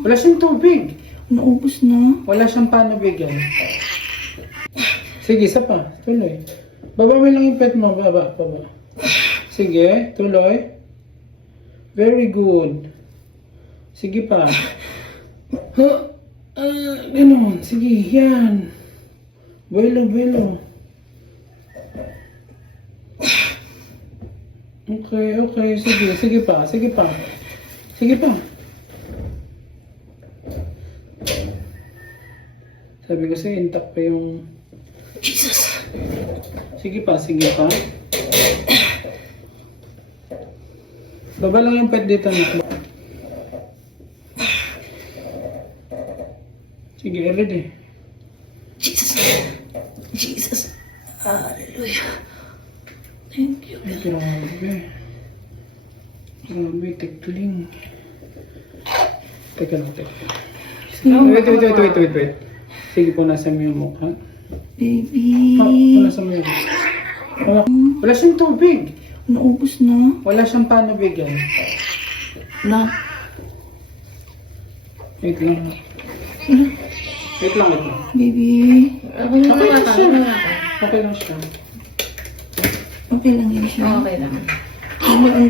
Wala siyang tubig. Naubos na. Wala siyang paano bigyan. Sige, isa pa. Tuloy. Baba mo lang yung pet mo. Baba. Sige, tuloy. Very good. Sige pa. Ganon. Sige, yan. Buelo. Okay. Sige pa. Sabi ko sa'yo, intact pa yung... Jesus! Sige pa. Baba lang yung pet dito. Sige, ready. Jesus! Hallelujah! Thank you. Ay, grabe, tikling. Teka lang. Wait. Sige po, nasa mo yung mukha. Baby! Nasa mo yung mukha. Wala siyang tubig. Naubos na. Wala siyang paano bigyan. Na. Wait lang. Baby. Okay lang siya. Okay lang yun siya. Okay lang. Ano